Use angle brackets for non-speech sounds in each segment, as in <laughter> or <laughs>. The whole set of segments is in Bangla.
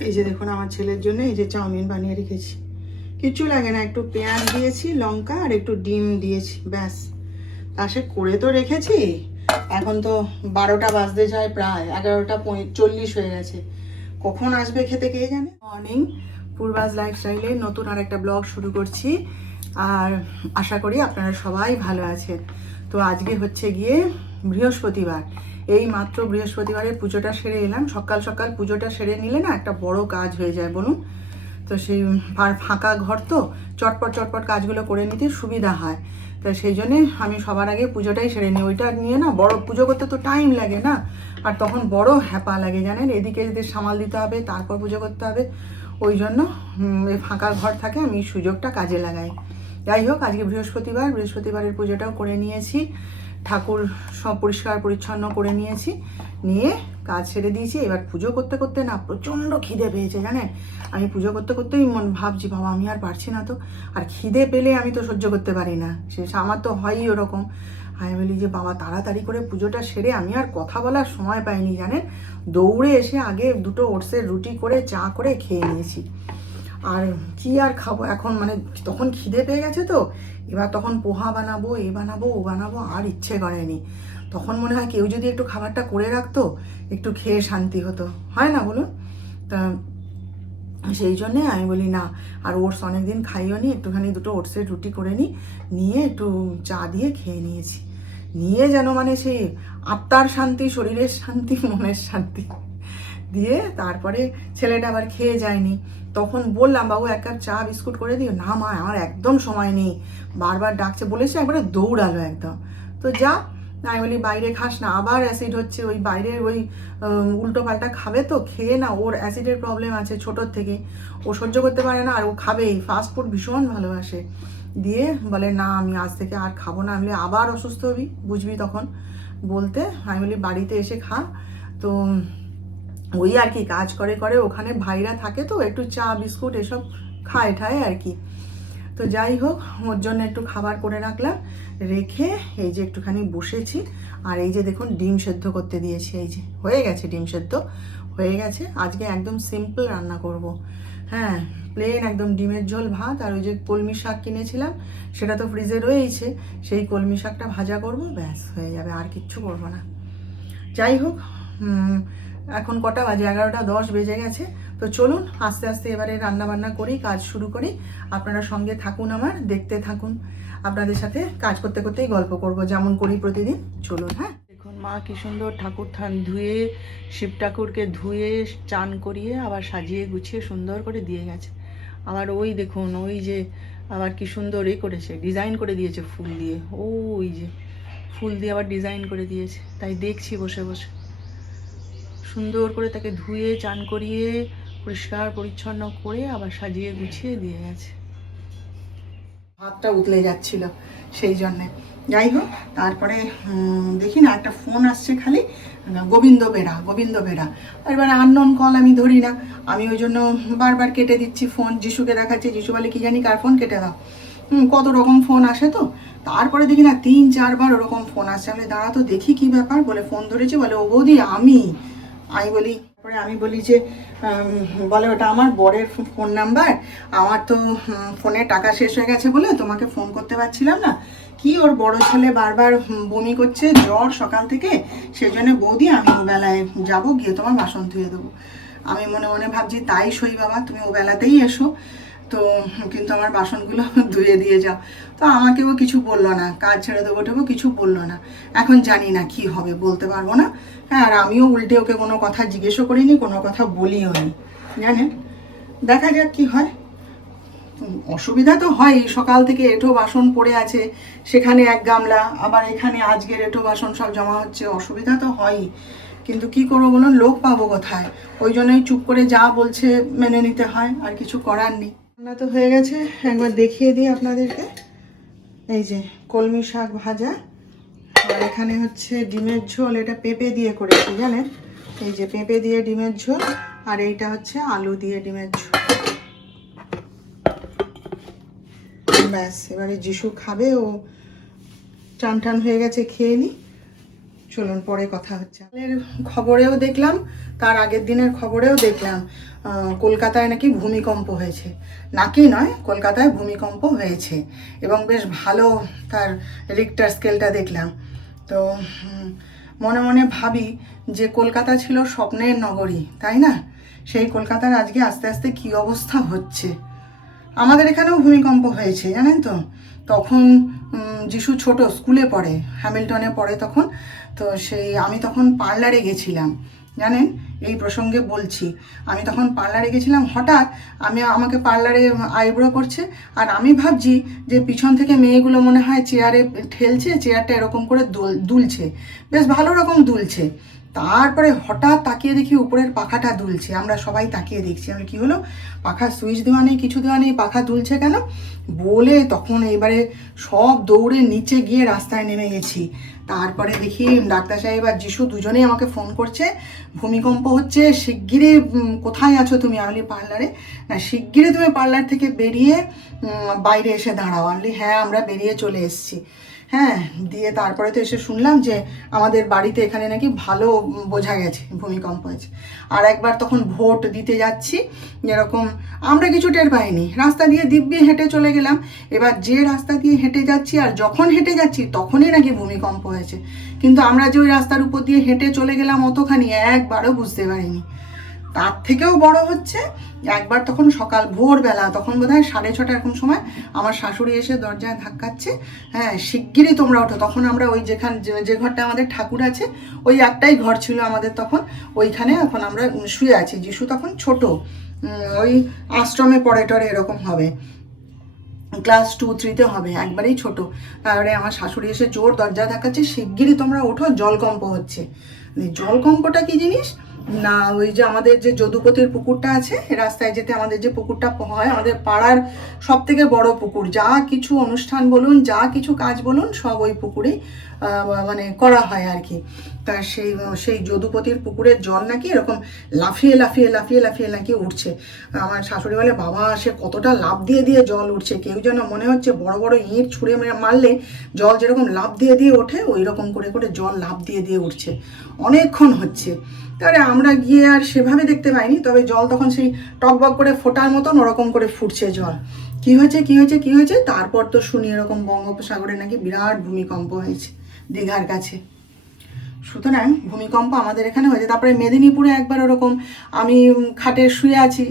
এই যে দেখুন আমার ছেলের জন্য এই যে চাউমিন বানিয়ে রেখেছি। কিচ্ছু লাগে না, একটু পেঁয়াজ দিয়েছি, লঙ্কা আর একটু ডিম দিয়েছি, ব্যাস। তা সে করে তো রেখেছি। এখন তো বারোটা বাজতে যায় প্রায়, এগারোটা চল্লিশ হয়ে গেছে। কখন আসবে খেতে কে জানে? মর্নিং পূর্বাজ লাইফস্টাইলে নতুন আর একটা ব্লগ শুরু করছি। আর আশা করি আপনারা সবাই ভালো আছেন। তো আজকে হচ্ছে গিয়ে বৃহস্পতিবার। এই মাত্র বৃহস্পতিবারের পুজোটা সেরে এলাম। সকাল সকাল পুজোটা সেরে নিলে না একটা বড় কাজ হয়ে যায় বলুন। তো সেই ফাঁকা ঘর তো, চটপট চটপট কাজগুলো করে নিতে সুবিধা হয়। তো সেই জন্যে আমি সবার আগে পুজোটাই সেরে নিই। ওইটা নিয়ে না বড় পুজো করতে তো টাইম লাগে না। আর তখন বড় হ্যাপা লাগে জানেন? এদিকে এদিকে সামাল দিতে হবে, তারপর পুজো করতে হবে। ওই জন্য ফাঁকা ঘর থাকে, আমি সুযোগটা কাজে লাগাই। যাই হোক, আজকে বৃহস্পতিবার, বৃহস্পতিবারের পুজোটাও করে নিয়েছি। ঠাকুর সব পরিষ্কার পরিচ্ছন্ন করে নিয়েছি। নিয়ে কাজ ছেড়ে দিয়েছি। এবার পুজো করতে করতে না প্রচণ্ড খিদে পেয়েছে, জানেন? আমি পুজো করতে করতেই মন ভাবছি, বাবা, আমি আর পারছি না তো। আর খিদে পেলে আমি তো সহ্য করতে পারি না। সে আমার তো হয়ই ওরকম। আমি বলি যে, বাবা, তাড়াতাড়ি করে পুজোটা সেরে আমি আর কথা বলার সময় পাইনি, জানেন? দৌড়ে এসে আগে দুটো ওটসের রুটি করে, চা করে খেয়ে নিয়েছি। আর কি আর খাব? এখন মানে তখন খিদে পেয়ে গেছে তো। এবার তখন পোহা বানাবো, এ বানাবো, ও বানাবো, আর ইচ্ছে করেনি। তখন মনে হয় কেউ যদি একটু খাবারটা করে রাখতো, একটু খেয়ে শান্তি হতো। হয় না বলুন? তা সেই জন্যে আমি বলি, না, আর ওটস অনেকদিন খাইও নি, একটুখানি দুটো ওটসের রুটি করে নিই নিয়ে একটু চা দিয়ে খেয়ে নিয়েছি। নিয়ে যেন মানে সেই আত্মার শান্তি, শরীরের শান্তি, মনের শান্তি। দিয়ে তারপরে ছেলেটা আবার খেয়ে যায়নি। তখন বললাম, বাবু, এক কাপ চা, বিস্কুট করে দিও। না মা, আমার একদম সময় নেই। বারবার ডাকছে, বলেছে একবারে দৌড়ালো একদম। তো যা, আমি বলি, বাইরে খাস না। আবার অ্যাসিড হচ্ছে, ওই বাইরের ওই উল্টো পাল্টা খাবে তো, খেয়ে না, ওর অ্যাসিডের প্রবলেম আছে ছোটোর থেকে। ও সহ্য করতে পারে না, আর ও খাবেই। ফাস্ট ফুড ভীষণ ভালোবাসে। দিয়ে বলে, না, আমি আজ থেকে আর খাব না। আমি আবার অসুস্থ হবি? বুঝবি তখন। বলতে আমি বলি, বাড়িতে এসে খা। তো ওই আর কি, কাজ করে করে ওখানে ভাইরা থাকে তো, একটু চা, বিস্কুট এসব খায়, ঠায় আর কি। তো যাই হোক, ওর জন্য একটু খাবার করে রাখলাম, রেখে এই যে একটুখানি বসেছি। আর এই যে দেখুন, ডিম সেদ্ধ করতে দিয়েছি, এই যে হয়ে গেছে ডিম সেদ্ধ, হয়ে গেছে। আজকে একদম সিম্পল রান্না করব। হ্যাঁ প্লেন একদম ডিমের ঝোল ভাত, আর ওই যে কলমি শাক কিনেছিলাম, সেটা তো ফ্রিজে রয়েইছে, সেই কলমি শাকটা ভাজা করব, ব্যাস হয়ে যাবে, আর কিচ্ছু করব না। যাই হোক এখন কটা বাজে? এগারোটা দশ বেজে গেছে। তো চলুন, আস্তে আস্তে এবারে রান্না বান্না করি, কাজ শুরু করি। আপনারা সঙ্গে থাকুন আমার, দেখতে থাকুন। আপনাদের সাথে কাজ করতে করতেই গল্প করব, যেমন করি প্রতিদিন। চলুন হ্যাঁ? দেখুন মা, কি সুন্দর ঠাকুর থান ধুয়ে, শিব ঠাকুরকে ধুয়ে, চান করিয়ে, আবার সাজিয়ে গুছিয়ে সুন্দর করে দিয়ে গেছে। আবার ওই দেখুন, ওই যে আবার কি সুন্দর এ করেছে, ডিজাইন করে দিয়েছে ফুল দিয়ে। ওই যে ফুল দিয়ে আবার ডিজাইন করে দিয়েছে। তাই দেখছি বসে বসে। সুন্দর করে তাকে ধুয়ে, চান করিয়ে, পরিষ্কার, পরিচ্ছন্ন করে আবার সাজিয়ে গুছিয়ে দিয়ে গেছে। হাতটা উতলে যাচ্ছিল সেই জন্যে। যাই হোক, তারপরে দেখি না, একটা ফোন আসছে খালি গোবিন্দ বেরা গোবিন্দ বেরা এবার আননোন কল আমি ধরি না। আমি ওই জন্য বারবার কেটে দিচ্ছি ফোন, যিশুকে দেখাচ্ছি, যিশু বলে, কি জানি কার ফোন কেটে দাও? কত রকম ফোন আসে তো। তারপরে দেখি না, তিন, চারবার ওরকম ফোন আসছে আমি দাঁড়া তো দেখি কি ব্যাপার? বলে, ফোন ধরেছি। বলে, ও বৌদি, আমি। আমি বলি, তারপরে আমি বলি যে বলে ওটা আমার বরের ফোন নাম্বার আমার তো ফোনে টাকা শেষ হয়ে গেছে বলে তোমাকে ফোন করতে পারছিলাম না। কি ওর বড় ছেলে বারবার বমি করছে, জ্বর সকাল থেকে? সেই জন্য বৌদি, আমি বেলায় যাব, গিয়ে তোমার বাসন ধুয়ে দেবো। আমি মনে মনে ভাবছি, তাই সই বাবা, তুমি ও বেলাতেই এসো। তো কিন্তু আমার বাসনগুলো <laughs> ধুয়ে দিয়ে যাও। তো আমাকেও কিছু বলল না, কাজ ছেড়ে দেবো টেবো কিছু বলল না। এখন জানি না কি হবে, বলতে পারব না। হ্যাঁ আর আমিও উল্টে ওকে কোনো কথা জিজ্ঞেসও করিনি, কোনো কথা বলিও নি। জানেন? দেখা যাক কি হয়। অসুবিধা তো হয়, সকাল থেকে এঁঠো বাসন পড়ে আছে, সেখানে এক গামলা, আবার এখানে আজকের এঁঠো বাসন সব জমা হচ্ছে, অসুবিধা তো হয়ই কিন্তু কি করব বলুন, লোক পাবো কোথায়? ওই জন্যই চুপ করে যা বলছে মেনে নিতে হয়, আর কিছু করার নেই। রান্না তো হয়ে গেছে। একবার দেখিয়ে দিই আপনাদেরকে। এই যে, কলমি শাক ভাজা। আর এখানে হচ্ছে ডিমের ঝোল। এটা পেঁপে দিয়ে করেছি, জানেন? এই যে, পেঁপে দিয়ে ডিমের ঝোল। আর এইটা হচ্ছে আলু দিয়ে ডিমের ঝোল। ব্যাস, এবারে যিশু খাবে, ও টান টান হয়ে গেছে, খেয়ে নি। চলুন, পরে কথা হচ্ছে। খবরেও দেখলাম, তার আগের দিনের খবরেও দেখলাম কলকাতায় নাকি ভূমিকম্প হয়েছে। নাকি নয়, কলকাতায় ভূমিকম্প হয়েছে। এবং বেশ ভালো তার রিক্টার স্কেলটা দেখলাম। তো মনে মনে ভাবি যে কলকাতা ছিল স্বপ্নের নগরী, তাই না? সেই কলকাতার আজকে আস্তে আস্তে কী অবস্থা হচ্ছে? আমাদের এখানেও ভূমিকম্প হয়েছে, জানেন তো? তখন যিশু ছোট, স্কুলে পড়ে, হ্যামিল্টনে পড়ে তখন। তো সেই, আমি তখন পার্লারে গেছিলাম, জানেন? এই প্রসঙ্গে বলছি, আমি তখন পার্লারে গেছিলাম, হঠাৎ আমি, আমাকে পার্লারে আইব্রো করছে, আর আমি ভাবছি যে পিছন থেকে মেয়েগুলো মনে হয় চেয়ারে ঠেলছে, চেয়ারটা এরকম করে দোল- দুলছে। বেশ ভালো রকম দুলছে। তারপরে হঠাৎ তাকিয়ে দেখি উপরের পাখাটা দুলছে। আমরা সবাই তাকিয়ে দেখছি। আমরা কি হলো? পাখা সুইচ দেওয়া নেই কিছু দেওয়া নেই পাখা দুলছে কেন? বলে তখন এবারে সব দৌড়ে নিচে গিয়ে রাস্তায় নেমে গেছি। তারপরে দেখি ডাক্তার সাহেব আর যিশু দুজনেই আমাকে ফোন করছে। ভূমিকম্প হচ্ছে শিগগিরই কোথায় আছো তুমি? আমি বলি, পার্লারে। না শিগগিরই তুমি পার্লার থেকে বেরিয়ে বাইরে এসে দাঁড়াও। আমি বলি, হ্যাঁ আমরা বেরিয়ে চলে এসেছি। হ্যাঁ দিয়ে তারপরে তো এসে শুনলাম যে আমাদের বাড়িতে এখানে নাকি ভালো বোঝা গেছে, ভূমিকম্প হয়েছে। আর একবার তখন ভোট দিতে যাচ্ছি, যেরকম আমরা কিছু টের পাইনি। রাস্তা দিয়ে দিব্যি হেঁটে চলে গেলাম, এবার যে রাস্তা দিয়ে হেঁটে যাচ্ছি আর যখন হেঁটে যাচ্ছি তখনই নাকি ভূমিকম্প হয়েছে। কিন্তু আমরা যে ওই রাস্তার উপর দিয়ে হেঁটে চলে গেলাম অতখানি একবারও বুঝতে পারিনি। তার থেকেও বড় হচ্ছে একবার তখন সকাল, ভোরবেলা, তখন বোধ হয় সাড়ে ছটা এরকম সময় আমার শাশুড়ি এসে দরজায় ধাক্কাচ্ছে হ্যাঁ শিগগিরই তোমরা ওঠো। তখন আমরা ওই যেখান, যে- ঘরটা আমাদের ঠাকুর আছে, ওই একটাই ঘর ছিল আমাদের তখন। ওইখানে এখন আমরা শুয়ে আছি। যিশু তখন ছোট। ওই আশ্রমে পড়ে টরে এরকম হবে। ক্লাস টু, থ্রিতে হবে। একবারেই ছোট। তারপরে আমার শাশুড়ি এসে জোর দরজা দেখাচ্ছে শিগগিরই তোমরা ওঠো, জলকম্প হচ্ছে। মানে জলকম্পটা কি জিনিস? না ওই যে আমাদের যে যদুপতির পুকুরটা আছে রাস্তায় যেতে আমাদের যে পুকুরটা হয় আমাদের পাড়ার সব থেকে বড় পুকুর। যা কিছু অনুষ্ঠান বলুন যা কিছু কাজ বলুন সব ওই পুকুরেই আহ, মানে করা হয় আর কি। তা সেই সেই যদুপতির পুকুরের জল নাকি এরকম লাফিয়ে লাফিয়ে লাফিয়ে লাফিয়ে নাকি উঠছে। আমার শাশুড়ি বলে বাবা সে কতটা লাফ দিয়ে দিয়ে জল উঠছে। কেউ যেন মনে হচ্ছে বড় বড় ইঁট ছুঁড়ে মেরে- মারলে জল যেরকম লাফ দিয়ে দিয়ে ওঠে ওই রকম করে করে জল লাফ দিয়ে দিয়ে উঠছে। অনেকক্ষণ হচ্ছে। তাহলে আমরা গিয়ে আর সেভাবে দেখতে পাইনি, তবে জল তখন সেই টকবক করে ফোটার মতন ওরকম করে ফুটছে জল। কি হয়েছে কি হয়েছে কি হয়েছে? তারপর তো শুনি এরকম বঙ্গোপসাগরে নাকি বিরাট ভূমিকম্প হয়েছে দীঘার কাছে। সুতরাং ভূমিকম্প আমাদের এখানে হয়েছে। তারপরে মেদিনীপুরে একবার ওরকম আমি খাটে শুয়ে আছি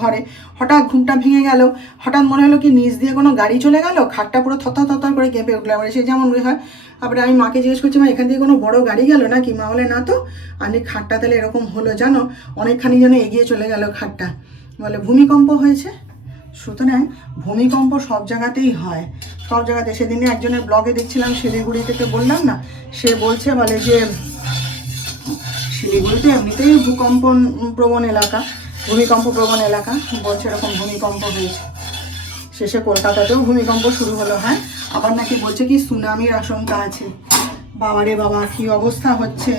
ঘরে। হঠাৎ ঘুমটা ভেঙে গেল। হঠাৎ মনে হলো কি নিচ দিয়ে কোনো গাড়ি চলে গেল? খাটটা পুরো থর থর করে কেঁপে উঠল। এবারে সে যেমন হয়। তারপরে আমি মাকে জিজ্ঞেস করছি, মা, এখান দিয়ে কোনো বড় গাড়ি গেল না কি? মা বলে, না তো। আমি খাটটা তাহলে এরকম হলো জানো? অনেকখানি যেন এগিয়ে চলে গেল খাটটা। বলে, ভূমিকম্প হয়েছে? সুতরাং ভূমিকম্প সব জায়গাতেই হয়। সব জায়গাতে সেদিনে একজনের ব্লগে দেখছিলাম শিলিগুড়ি থেকে বললাম না, সে বলছে বলে যে, শিলিগুড়িতে এমনিতেই ভূকম্প প্রবণ এলাকা, ভূমিকম্প প্রবণ এলাকা, বলছে এরকম ভূমিকম্প হয়েছে। শেষে কলকাতাতেও ভূমিকম্প শুরু হলো হ্যাঁ? আবার নাকি বলছে কি, সুনামির আশঙ্কা আছে। বাবারে বাবা, কি অবস্থা হচ্ছে?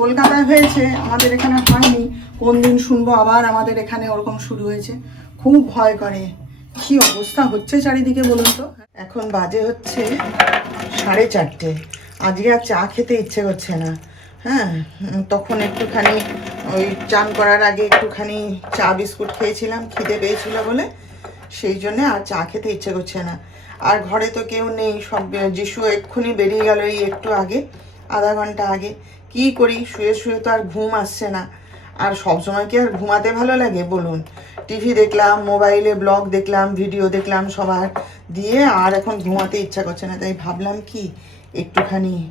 কলকাতায় হয়েছে, আমাদের এখানে হয়নি। কোন দিন শুনব আবার আমাদের এখানে ওরকম শুরু হয়েছে। খুব ভয় করে। কি অবস্থা হচ্ছে চারিদিকে বলুন তো? এখন বাজে হচ্ছে সাড়ে চারটে। আজকে আর চা খেতে ইচ্ছে করছে না। হ্যাঁ তখন একটুখানি ওই চান করার আগে একটুখানি চা বিস্কুট খেয়েছিলাম, খিদে পেয়েছিল বলে। সেই জন্য আর চা খেতে ইচ্ছে করছে না। আর ঘরে তো কেউ নেই, সব যিশু এক্ষুনি বেরিয়ে গেল এই একটু আগে, আধা ঘণ্টা আগে। কি করি? শুয়ে শুয়ে তো আর ঘুম আসছে না। আর সবসময় কি আর ঘুমাতে ভালো লাগে? বলুন। টিভি দেখলাম মোবাইলে ব্লগ দেখলাম ভিডিও দেখলাম সবার। দিয়ে আর এখন ঘুমাতে ইচ্ছা করছে না, তাই ভাবলাম কি, একটুখানি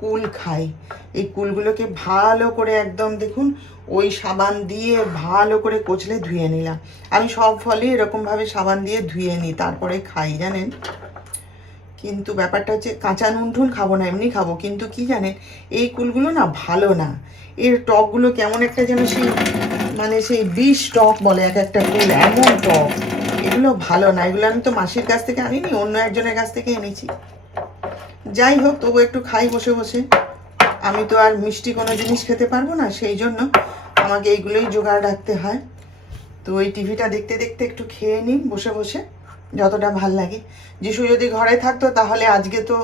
কুল খাই। এই কুলগুলোকে ভালো করে একদম দেখুন, ওই সাবান দিয়ে ভালো করে কচলে ধুয়ে নিলাম। আমি সব ফলই এরকমভাবে সাবান দিয়ে ধুয়ে নিই, তারপরে খাই, জানেন? কিন্তু ব্যাপারটা হচ্ছে কাঁচা নুন টুন খাব না, এমনি খাব। কিন্তু কি জানেন, এই কুলগুলো না ভালো না। এর টকগুলো কেমন একটা যেন সেই মানে সেই বিষ টক বলে এক একটা কুল, এমন টক। এগুলো ভালো না, এগুলো আমি তো মাসির কাছ থেকে আনিনি, অন্য একজনের কাছ থেকে এনেছি। যাই হোক, তবু একটু খাই বসে বসে। আমি তো আর মিষ্টি কোনো জিনিস খেতে পারব না, সেই জন্য আমাকে এইগুলোই জোগাড় রাখতে হয়। তো ওই টিভিটা দেখতে দেখতে একটু খেয়ে নিই বসে বসে। যতটা ভালো লাগে। যিশু যদি ঘরে থাকতো, তাহলে আজকে তো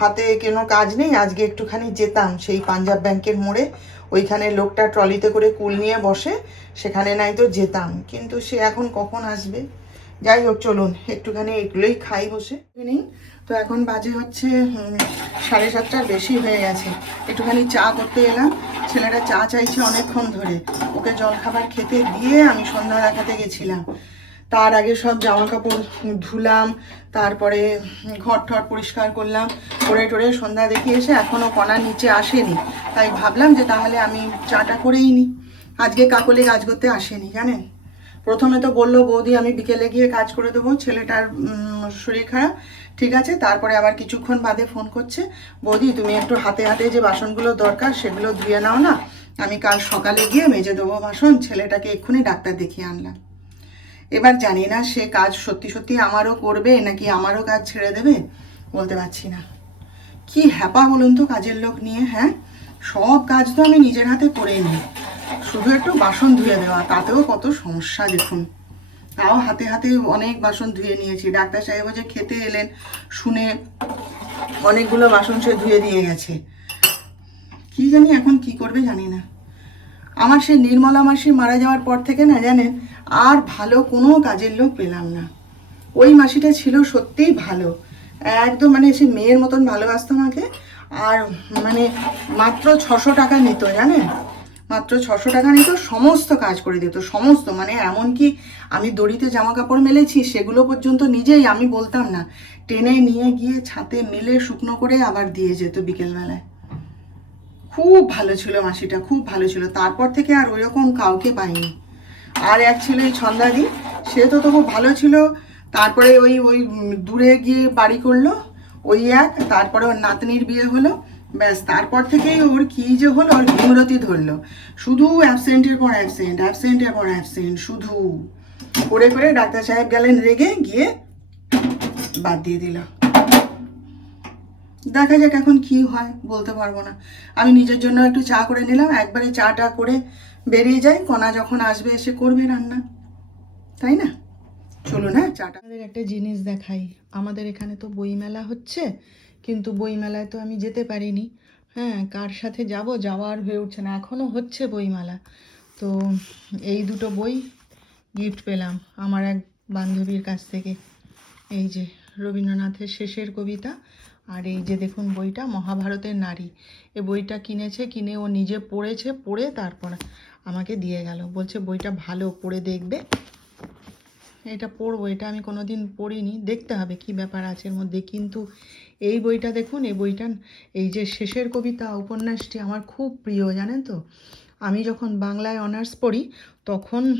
হাতে কোনো কাজ নেই, আজকে একটুখানি যেতাম। সেই পাঞ্জাব ব্যাংকের মোড়ে ওইখানে লোকটা ট্রলিতে করে কুল নিয়ে বসে, সেখানে নাই তো যেতাম। কিন্তু সে এখন কখন আসবে? যাই হোক, চলুন, একটুখানি এগুলোই খাই বসে। নিন তো এখন বাজে হচ্ছে সাড়ে সাতটার বেশি হয়ে গেছে। একটুখানি চা করতে এলাম। ছেলেটা চা চাইছে অনেকক্ষণ ধরে। ওকে জলখাবার খেতে দিয়ে আমি সন্ধ্যা দেখাতে গেছিলাম। তার আগে সব জামা কাপড় ধুলাম, তারপরে ঘর ঠর পরিষ্কার করলাম, করে টরে সন্ধ্যা দেখে এসে এখনও কণা নিচে আসেনি। তাই ভাবলাম যে তাহলে আমি চাটা করেই নিই আজকে কাকলি কাজ করতে আসেনি, জানেন? প্রথমে তো বলল, বৌদি, আমি বিকেলে গিয়ে কাজ করে দেবো, ছেলেটার শরীর খারাপ, ঠিক আছে? তারপরে আবার কিছুক্ষণ বাদে ফোন করছে, বৌদি, তুমি একটু হাতে হাতে যে বাসনগুলো দরকার, সেগুলো ধুয়ে নাও না। আমি কাল সকালে গিয়ে মেজে দেবো বাসন, ছেলেটাকে এক্ষুনি ডাক্তার দেখিয়ে আনলাম। এবার জানি না সে কাজ সত্যি সত্যি আমারও করবে নাকি আমারও কাজ ছেড়ে দেবে? বলতে পারছি না। কি হ্যাপা বলুন তো কাজের লোক নিয়ে হ্যাঁ? সব কাজ তো আমি নিজের হাতে করে নিই। শুধু একটু বাসন ধুয়ে দেওয়া, তাতেও কত সমস্যা দেখুন। তাও হাতে হাতে অনেক বাসন ধুয়ে নিয়েছি। ডাক্তার সাহেব যে খেতে এলেন, শুনে অনেকগুলো বাসন সে ধুয়ে দিয়ে গেছে। কি জানি এখন কি করবে জানি না। আমার সেই নির্মলা মাসি মারা যাওয়ার পর থেকে না জানেন, আর ভালো কোনো কাজের লোক পেলাম না। ওই মাসিটা ছিল সত্যিই ভালো। একদম মানে সে মেয়ের মতন ভালোবাসতো আমাকে। আর মানে মাত্র ছশো টাকা নিত, জানেন? মাত্র ছশো টাকা নিত, সমস্ত কাজ করে দিত, সমস্ত। মানে এমনকি আমি দড়িতে জামা কাপড় মেলেছি, সেগুলো পর্যন্ত নিজেই আমি বলতাম না। টেনে নিয়ে গিয়ে ছাতে মেলে শুকনো করে আবার দিয়ে যেত বিকেলবেলায়। খুব ভালো ছিল মাসিটা, খুব ভালো ছিল। তারপর থেকে আর ওইরকম কাউকে পাইনি। আর এক ছিল, ছন্দাদি, সে তো তবু ভালো ছিল। তারপরে ওই ওই দূরে গিয়ে বাড়ি করল, ওই এক, তারপরে ওর নাতনির বিয়ে হলো, ব্যাস। তারপর থেকেই ওর কি যে হলো, ওর বিমরতি ধরলো। শুধু অ্যাবসেন্টের পর অ্যাবসেন্ট অ্যাবসেন্টের পর অ্যাবসেন্ট শুধু। করে করে ডাক্তার সাহেব গেলেন রেগে গিয়ে বাদ দিয়ে দিল। দেখা যাক এখন কি হয়, বলতে পারব না। আমি নিজের জন্য একটু চা করে নিলাম, একবারে চাটা করে বেরিয়ে যাই কণা যখন আসবে এসে করবে রান্না। তাই না? চলুন হ্যাঁ চাটা। আমাদের একটা জিনিস দেখাই। আমাদের এখানে তো বইমেলা হচ্ছে, কিন্তু বইমেলায় তো আমি যেতে পারিনি। হ্যাঁ কার সাথে যাব যাওয়ার হয়ে উঠছে না। এখনও হচ্ছে বইমেলা। তো এই দুটো বই গিফট পেলাম আমার এক বান্ধবীর কাছ থেকে। এই যে রবীন্দ্রনাথের শেষের কবিতা আর এই যে দেখুন বইটা, মহাভারতের নারী। এ বইটা কিনেছে, কিনে ও নিজে পড়েছে, পড়ে তারপর আমাকে দিয়ে গেল। বলছে, বইটা ভালো, পড়ে দেখবে। এটা পড়ব, এটা আমি কোনোদিন পড়িনি। দেখতে হবে কি ব্যাপার আছে এর মধ্যে। কিন্তু এই বইটা দেখুন, এই বইটা, এই যে শেষের কবিতা, উপন্যাসটি আমার খুব প্রিয়, জানেন তো? আমি যখন বাংলায় অনার্স পড়ি, তখন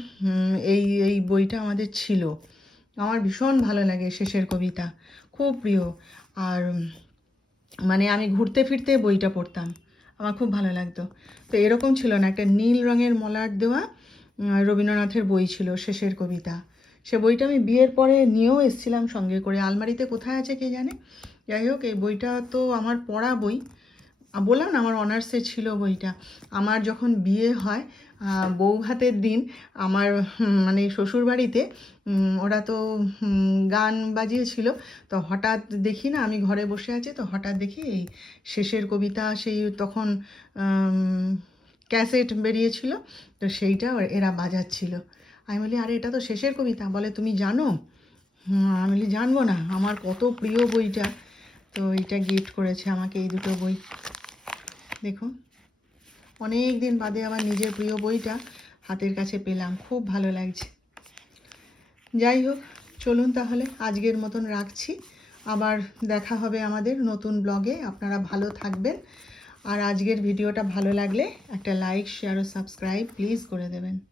এই এই বইটা আমাদের ছিল। আমার ভীষণ ভালো লাগে শেষের কবিতা। খুব প্রিয়। আর মানে আমি ঘুরতে ফিরতে বইটা পড়তাম। আমার খুব ভালো লাগতো। তো এরকম ছিল না, একটা নীল রঙের মলার দেওয়া রবীন্দ্রনাথের বই ছিল, শেষের কবিতা। সে বইটা আমি বিয়ের পরে নিয়েও এসেছিলাম সঙ্গে করে। আলমারিতে কোথায় আছে কে জানে? যাই হোক, এই বইটা তো আমার পড়া বই। বললাম না, আমার অনার্সে ছিল বইটা। আমার যখন বিয়ে হয় বউ ভাতের দিন, আমার মানে শ্বশুর বাড়িতে ওরা তো গান বাজিয়েছিল, তো হঠাৎ দেখি না, আমি ঘরে বসে আছি, তো হঠাৎ দেখি এই শেষের কবিতা, সেই তখন ক্যাসেট বেরিয়েছিল, তো সেইটা এরা বাজাচ্ছিল। আমি বলি, আরে, এটা তো শেষের কবিতা। বলে, তুমি জানো? আমি বলি, জানব না, আমার কত প্রিয় বইটা। তো এইটা গিফট করেছে আমাকে এই দুটো বই। দেখুন। অনেক দিন বাদে আমার নিজের প্রিয় বইটা হাতের কাছে পেলাম। খুব ভালো লাগছে। যাই হোক, চলুন তাহলে আজকের মতন রাখছি। আবার দেখা হবে আমাদের নতুন ব্লগে। আপনারা ভালো থাকবেন। আর আজকের ভিডিওটা ভালো লাগলে একটা লাইক, শেয়ার ও সাবস্ক্রাইব প্লিজ করে দেবেন।